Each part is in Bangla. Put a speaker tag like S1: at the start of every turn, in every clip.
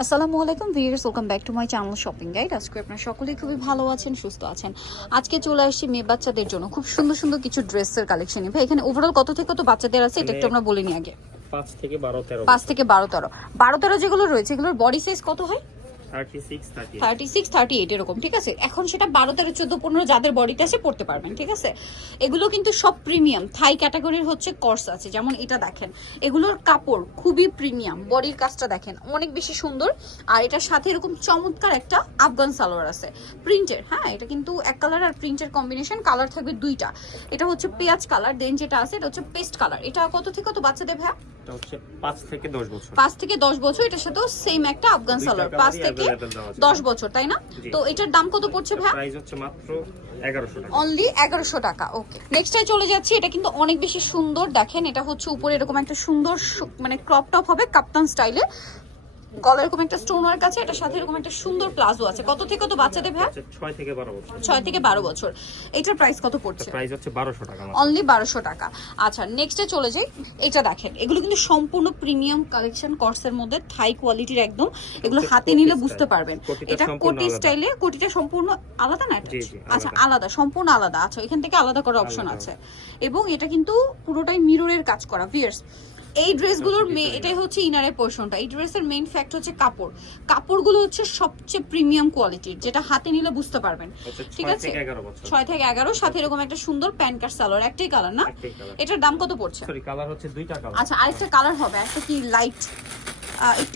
S1: আসসালামু আলাইকুম viewers welcome back to my channel shopping guide আজকে আপনারা সকলেই খুবই ভালো আছেন সুস্থ আছেন। আজকে চলে আসছি মেয়ে বাচ্চাদের জন্য। খুব সুন্দর সুন্দর কিছু ড্রেসের কালেকশন ভাই এখানে ওভারঅল কত থেকে কত বাচ্চাদের আছে? এটা একটু আমরা বলে নিই আগে।
S2: পাঁচ থেকে বারো তেরো।
S1: পাঁচ থেকে বারো তেরো। বারো তেরো যেগুলো রয়েছে এগুলোর বডি সাইজ কত হয়?
S2: থার্টি সিক্স থার্টি
S1: এইট এরকম, ঠিক আছে? এখন সেটা বারো, তেরো, চোদ্দ, পনেরো যাদের বডিতে আছে পড়তে পারবেন, ঠিক আছে? এগুলো কিন্তু সব প্রিমিয়াম থাই ক্যাটাগরির হচ্ছে কর্স আছে, যেমন এটা দেখেন। এগুলোর কাপড় খুবই প্রিমিয়াম বডির কাজটা দেখেন, অনেক বেশি সুন্দর। আর এটার সাথে এরকম চমৎকার একটা আফগান সালোয়ার আছে। প্রিন্টের হ্যাঁ এটা কিন্তু এক কালার আর প্রিন্টের কম্বিনেশন কালার থাকবে দুইটা। এটা হচ্ছে পেঁয়াজ কালার দেন যেটা আছে, এটা হচ্ছে পেস্ট কালার এটা কত থেকে কত বাচ্চাদের ভাই
S2: এটা হচ্ছে পাঁচ থেকে দশ বছর।
S1: পাঁচ থেকে দশ বছর এটার সাথেও সেম একটা আফগান সালোয়ার থেকে
S2: available দেওয়া আছে।
S1: দশ বছর তাই না? তো এটার দাম কত পড়ছে ভাই
S2: প্রাইস হচ্ছে মাত্র এগারোশো টাকা।
S1: অনলি টাকা ওকে নেক্সটে চলে যাচ্ছি এটা কিন্তু অনেক বেশি সুন্দর দেখেন এটা হচ্ছে উপরে এরকম একটা সুন্দর মানে ক্রপ টপ হবে কাপ্তান স্টাইলে গলা এরকম একটা স্টোন ওয়ার্ক আছে এটার সাথে এরকম একটা সুন্দর প্লাজো আছে। কত থেকে কত বাচ্চাদের ভাই?
S2: হচ্ছে ছয় থেকে বারো বছর।
S1: ছয় থেকে বারো বছর। এটার প্রাইস কত পড়ছে?
S2: প্রাইস হচ্ছে বারোশো টাকা
S1: অনলি বারোশো টাকা। আচ্ছা নেক্সটে চলে যাই। এটা দেখেন এগুলো কিন্তু সম্পূর্ণ প্রিমিয়াম কালেকশন কর্সের মধ্যে থাই কোয়ালিটির একদম। এগুলো হাতে নিলে বুঝতে পারবেন। এটা কোটি। স্টাইলে কোটিটা সম্পূর্ণ আলাদা না এটা? আচ্ছা
S2: আলাদা।
S1: আলাদা সম্পূর্ণ আলাদা। আচ্ছা এখান থেকে আলাদা করার অপশন আছে। এবং এটা কিন্তু পুরোটাই মিররের কাজ করা ভিয়ার্স এই ড্রেসগুলোর
S2: আচ্ছা,
S1: মে এটাই হচ্ছে ইনারের পোর্শনটা এই ড্রেসের মেইন ফ্যাক্ট হচ্ছে কাপড়। কাপড়গুলো হচ্ছে সবচেয়ে প্রিমিয়াম কোয়ালিটির যেটা হাতে নিলে বুঝতে পারবেন। ঠিক আছে? ছয় থেকে এগারো সাথে এরকম একটা সুন্দর প্যান্ট কার্ড সালোয়ার একটাই কালার না? এটার দাম কত পড়ছে?
S2: কালার হচ্ছে দুইটা কালার
S1: আচ্ছা আরেকটা কালার হবে একটা কি লাইট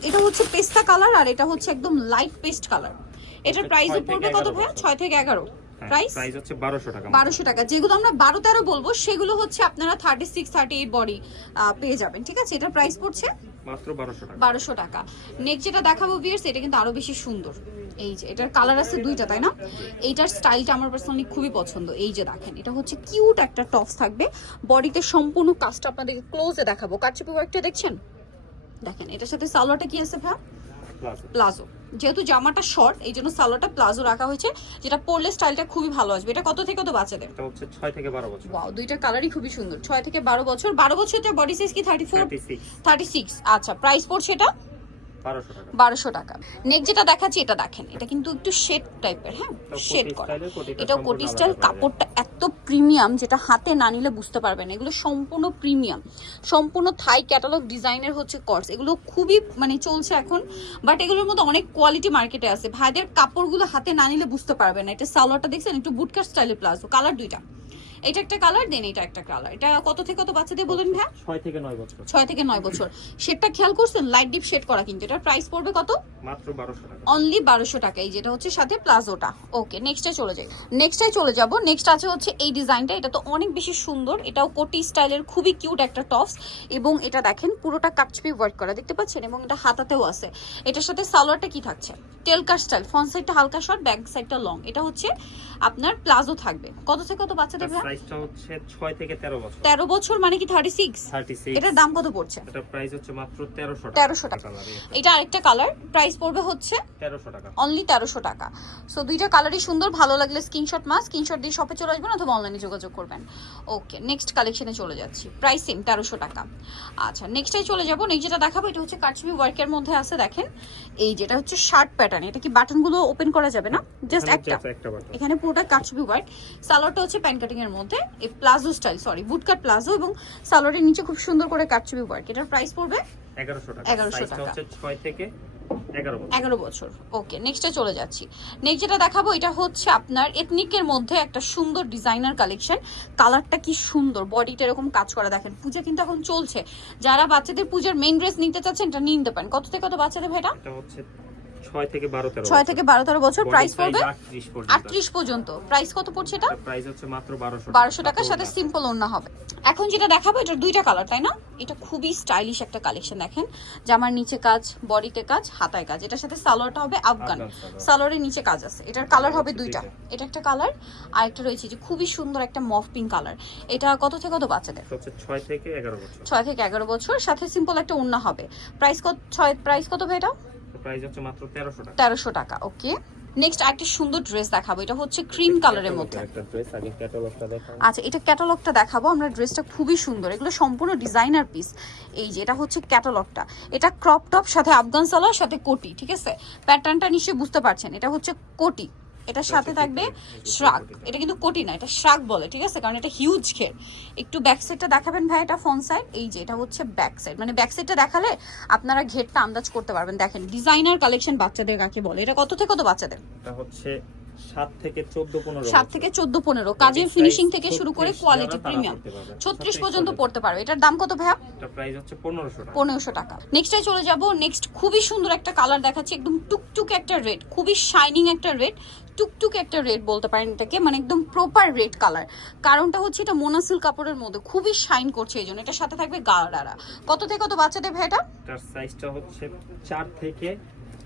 S1: এটা হচ্ছে পেস্তা কালার আর এটা হচ্ছে একদম লাইট পেস্ট কালার এটার প্রাইস পড়বে কত
S2: বছর।
S1: ছয় থেকে এগারো। প্রাইস
S2: প্রাইস হচ্ছে বারোশো টাকা মাত্র।
S1: বারোশো টাকা। যেগুলো আমরা বারো তেরো বলব সেগুলো হচ্ছে আপনারা thirty six thirty eight body পেয়ে যাবেন। ঠিক আছে? এটার প্রাইস পড়ছে
S2: মাত্র বারোশো টাকা।
S1: বারোশো টাকা। নেক্সট যেটা দেখাবো ভিয়ার্স এটা কিন্তু আরও বেশি সুন্দর। এই যে এটার কালার আছে দুইটা তাই না? এইটার স্টাইলটা আমার পার্সোনালি খুবই পছন্দ। এই যে দেখেন এটা হচ্ছে কিউট একটা টপস থাকবে। বডিতে সম্পূর্ণ কাজটা আপনাদেরকে ক্লোজে দেখাবো। কারচুপি ওয়ার্কটা দেখছেন? দেখেন এটার সাথে সালোয়ারটা কি আছে ভাই প্লাজো যেহেতু জামাটা শর্ট এই জন্য সালোয়ারটা প্লাজো রাখা হয়েছে যেটা পরলে স্টাইলটা খুবই ভালো আসবে। এটা কত থেকে কত বাচ্চাদের?
S2: এটা হচ্ছে 6 থেকে বারো বছর।
S1: ওয়াও দুইটা কালারই খুবই সুন্দর। 6 থেকে বারো বছর। বারো বছর বডি সাইজ কি? Thirty four
S2: thirty six
S1: thirty six আচ্ছা প্রাইস পড়ছে এটা?
S2: বারোশো টাকা।
S1: নেক্সট যেটা দেখাচ্ছি এটা দেখেন। এটা কিন্তু একটু শেড টাইপের হ্যাঁ? শেড করা। এটা কোটি স্টাইল। কাপড়টা এত প্রিমিয়াম যেটা হাতে না নিলে বুঝতে পারবেন এগুলো সম্পূর্ণ প্রিমিয়াম। সম্পূর্ণ থাই ক্যাটালগ ডিজাইনের হচ্ছে কর্স এগুলো খুবই মানে চলছে এখন বাট এগুলোর মধ্যে অনেক কোয়ালিটি মার্কেটে আছে। ভাইদের কাপড়গুলো হাতে না নিলে বুঝতে পারবেন না। এটা সালোয়ারটা দেখছেন? একটু বুটকার স্টাইলের প্লাজো কালার দুইটা। এটা একটা কালার দেন এটা একটা কালার এটা কত থেকে কত বাচ্চাদের বলুন ভাই?
S2: ছয় থেকে নয় বছর।
S1: ছয় থেকে নয় বছর। শেডটা খেয়াল করছেন? লাইট ডিপ শেড করা কিন্তু। এটার প্রাইস পড়বে কত?
S2: মাত্র বারোশো টাকা।
S1: অনলি বারোশো টাকা। এই যেটা হচ্ছে সাথে প্লাজোটা ওকে নেক্সটে চলে যাই। নেক্সটে চলে যাব। নেক্সট আছে হচ্ছে এই ডিজাইনটা এটা তো অনেক বেশি সুন্দর। এটাও কোটি স্টাইলের খুবই কিউট একটা টপস এবং এটা দেখেন পুরোটা কাটছপি ওয়ার্ক করা। দেখতে পাচ্ছেন? এবং এটা হাতাতেও আছে। এটার সাথে সালোয়ারটা কি থাকছে? টেলকার স্টাইল ফ্রন্ট সাইডটা হালকা শর্ট ব্যাক সাইডটা লং এটা হচ্ছে আপনার প্লাজো থাকবে। কত থেকে কত বাচ্চাদের ভাই?
S2: প্রাইসটা হচ্ছে ছয় থেকে তেরো বছর।
S1: তেরো বছর মানে কি থার্টি সিক্স
S2: থার্টি সিক্স
S1: এটার দাম কত পড়ছে?
S2: এটা প্রাইস হচ্ছে মাত্র তেরোশো টাকা।
S1: 1300 টাকা। এটা আরেকটা কালার প্রাইস পড়বে হচ্ছে
S2: তেরোশো টাকা।
S1: অনলি তেরোশো টাকা। সো দুইটা কালারই সুন্দর ভালো লাগলে স্ক্রিনশট মাস স্ক্রিনশট দিয়ে শপে চলে আসবেন অথবা অনলাইনে যোগাযোগ করবেন। ওকে নেক্সট কালেকশনে চলে যাচ্ছি। প্রাইস সেম তেরোশো টাকা। আচ্ছা নেক্সটে চলে যাব। নেক্সট যেটা দেখাবো এটা হচ্ছে কাটছবি ওয়ার্কের মধ্যে আছে দেখেন। এই যেটা হচ্ছে শার্ট প্যাটার্ন এটা কি বাটনগুলো ওপেন করা যাবে না? জাস্ট একটা।
S2: একটা
S1: এখানে পুরোটা কাটছবি ওয়ার্ক সালোয়ারটা হচ্ছে প্যান্ট কাটিং এর মধ্যে এই palazzo style sorry boot cut palazzo এবং সালোয়ারের নিচে খুব সুন্দর করে কাটছবি ওয়ার্ক এটার প্রাইস পড়বে
S2: এগারোশো টাকা।
S1: 1100
S2: সাইজটা
S1: টাকা।
S2: হচ্ছে ছয় থেকে এগারো বছর।
S1: ওকে নেক্সটে চলে যাচ্ছি। নেক্সট যেটা দেখাবো এটা হচ্ছে আপনার এথনিকের মধ্যে একটা সুন্দর ডিজাইনার কালেকশন কালারটা কি সুন্দর বডিটা এরকম কাজ করা। দেখেন পূজা কিন্তু এখন চলছে। যারা বাচ্চাদের পূজার মেইন ড্রেস নিতে চাচ্ছেন এটা নিতে পারেন। কত থেকে কত বাচ্চাদের ভাইটা?
S2: হচ্ছে ছয় থেকে বারো তেরো
S1: ছয় থেকে বারো তেরো বছর প্রাইস পড়বে
S2: আটত্রিশ পর্যন্ত।
S1: প্রাইস কত পড়ছে এটা?
S2: প্রাইস হচ্ছে মাত্র বারোশো
S1: বারোশো টাকার সাথে সিম্পল ওড়না হবে। এখন যেটা দেখাবো এটার দুইটা কালার তাই না? এটা খুবই স্টাইলিশ একটা কালেকশন দেখেন। জামার নিচে কাজ বডিতে কাজ হাতায় কাজ। এটার সাথে সালোয়ারটা হবে আফগান। সালোয়ারের নিচে কাজ আছে। এটার কালার হবে দুইটা। এটা একটা কালার আর একটা রয়েছে যে খুবই সুন্দর একটা মফ পিঙ্ক কালার এটা কত থেকে কত বাচ্চাদের?
S2: এটা ছয় থেকে এগারো বছর।
S1: ছয় থেকে এগারো বছর। সাথে সিম্পল একটা ওড়না হবে। প্রাইস কত ছয় প্রাইস কত ভাই এটা
S2: প্রাইস হচ্ছে মাত্র তেরোশো টাকা।
S1: 1300 টাকা ওকে নেক্সট আরেকটা সুন্দর ড্রেস দেখাবো এটা হচ্ছে ক্রিম কালারের মধ্যে।
S2: একটা ড্রেস আগে ক্যাটালগটা দেখাবো
S1: আচ্ছা এটা ক্যাটালগটা দেখাবো আমরা ড্রেসটা খুবই সুন্দর। এগুলো সম্পূর্ণ ডিজাইনার পিস এই যে এটা হচ্ছে ক্যাটালগটা এটা ক্রপ টপ সাথে আফগান সালোয়ার সাথে কোটি ঠিক আছে? প্যাটার্নটা নিশ্চয়ই বুঝতে পারছেন। এটা হচ্ছে কোটি। এটার সাথে থাকবে শ্রাক এটা কিন্তু কোটি না এটা শ্রাক বলে ঠিক আছে? কারণ এটা হিউজ ঘের একটু ব্যাক সাইডটা দেখাবেন ভাই এটা ফ্রন্ট সাইড এই যে এটা হচ্ছে ব্যাক সাইড মানে ব্যাক সাইডটা দেখালে আপনারা ঘেরটা আন্দাজ করতে পারবেন। দেখেন ডিজাইনার কালেকশন বাচ্চাদের কাকে বলে? এটা কত থেকে কত বাচ্চাদের?
S2: এটা হচ্ছে সাত থেকে চোদ্দ পনেরো
S1: সাত থেকে চোদ্দ পনেরো। কাজের ফিনিশিং থেকে শুরু করে কোয়ালিটি প্রিমিয়াম ছত্রিশ পর্যন্ত। পড়তে পারবে। এটার দাম কত ভাইয়া?
S2: প্রাইস হচ্ছে পনেরোশো টাকা।
S1: নেক্সটে চলে যাব। নেক্সট খুবই সুন্দর একটা কালার দেখাচ্ছি। একদম টুকটুক একটা রেড খুবই শাইনিং একটা রেড টুকটুক একটা রেড বলতে পারেন এটাকে মানে একদম প্রপার রেড কালার কারণটা হচ্ছে এটা মোনাসিল কাপড়ের মধ্যে খুবই শাইন করছে এই জন্য এটার সাথে থাকবে গাড়ারা কত থেকে কত বাচ্চাদের ভাই এটা?
S2: তার সাইজটা হচ্ছে চার থেকে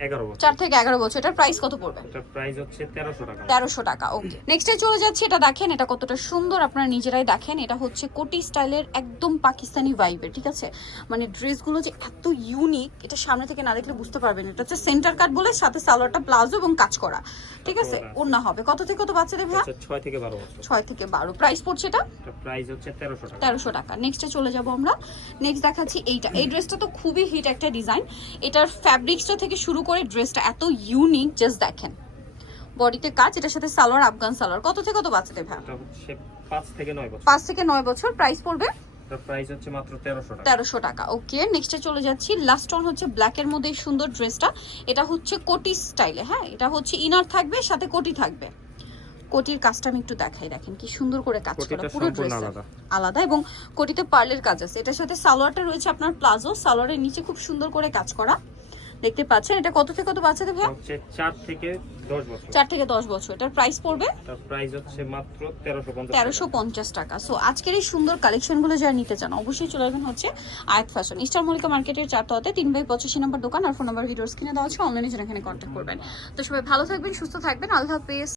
S2: এগারো বছর।
S1: চার থেকে এগারো বছর। এটার প্রাইস কত পড়বে?
S2: এটার প্রাইস হচ্ছে তেরোশো টাকা।
S1: তেরোশো টাকা ওকে নেক্সটে চলে যাচ্ছে এটা দেখেন এটা কতটা সুন্দর আপনারা নিজেরাই দেখেন। এটা হচ্ছে কোটি স্টাইলের একদম পাকিস্তানি ভাইবের ঠিক আছে? মানে ড্রেসগুলো যে এত ইউনিক এটা সামনে থেকে না দেখলে বুঝতে পারবেন এটা হচ্ছে সেন্টার কাট বলে সাথে সালোয়ারটা প্লাজো এবং কাজ করা ঠিক আছে? ওর না হবে। কত থেকে কত বাচ্চাদের ভাইয়া
S2: হচ্ছে ছয় থেকে বারো
S1: ছয় থেকে বারো। প্রাইস পড়ছে এটা?
S2: প্রাইস হচ্ছে তেরোশো টাকা।
S1: তেরোশো টাকা। নেক্সটে চলে যাব আমরা। নেক্সট দেখাচ্ছি এইটা। এই ড্রেসটা তো খুবই হিট একটা ডিজাইন এটার ফ্যাব্রিক্সটা থেকে শুরু করে ড্রেসটা এত ইউনিক জাস্ট দেখেন। বডিতে কাজ এটার সাথে সালোয়ার আফগান সালোয়ার। কত থেকে কত বাচ্চাদের ভাই?
S2: পাঁচ থেকে নয় বছর।
S1: পাঁচ থেকে নয় বছর প্রাইস পড়বে?
S2: প্রাইস হচ্ছে মাত্র তেরোশো টাকা।
S1: ওকে নেক্সটে চলে যাচ্ছি। লাস্ট হচ্ছে মধ্যে সুন্দর ড্রেসটা। এটা হচ্ছে কোটি স্টাইলে হ্যাঁ? এটা হচ্ছে ইনার থাকবে সাথে কোটি থাকবে। কোটির কাজটা আমি একটু দেখাই দেখেন কি সুন্দর করে কাজ করা পুরো ড্রেস।
S2: আলাদা।
S1: এবং কোটিতে পার্লের কাজ আছে। এটার সাথে সালোয়ারটা রয়েছে আপনার প্লাজো। সালোয়ারের নিচে খুব সুন্দর করে কাজ করা। দেখতে পাচ্ছেন এটা কত থেকে কত বাচ্চাদের ভাই?
S2: হচ্ছে চার থেকে দশ বছর।
S1: চার থেকে দশ বছর। এটার প্রাইস পড়বে?
S2: এটার প্রাইস হচ্ছে মাত্র তেরোশো পঞ্চাশ
S1: তেরোশো পঞ্চাশ টাকা। সো আজকের এই সুন্দর কালেকশনগুলো যারা নিতে চান অবশ্যই চলে আসবেন হচ্ছে আয়াত ফ্যাশন। ইস্টার মল্লিকা মার্কেটের চারটাতে তিন বাই পঁচাশি নম্বর দোকান আর ফোন নাম্বার ভিডিওর কিনে দেওয়া আছে। অনলাইনে যারা এখানে কন্ট্যাক্ট করবেন। তো সবাই ভালো থাকবেন সুস্থ থাকবেন। আল্লাহ হাফেজ।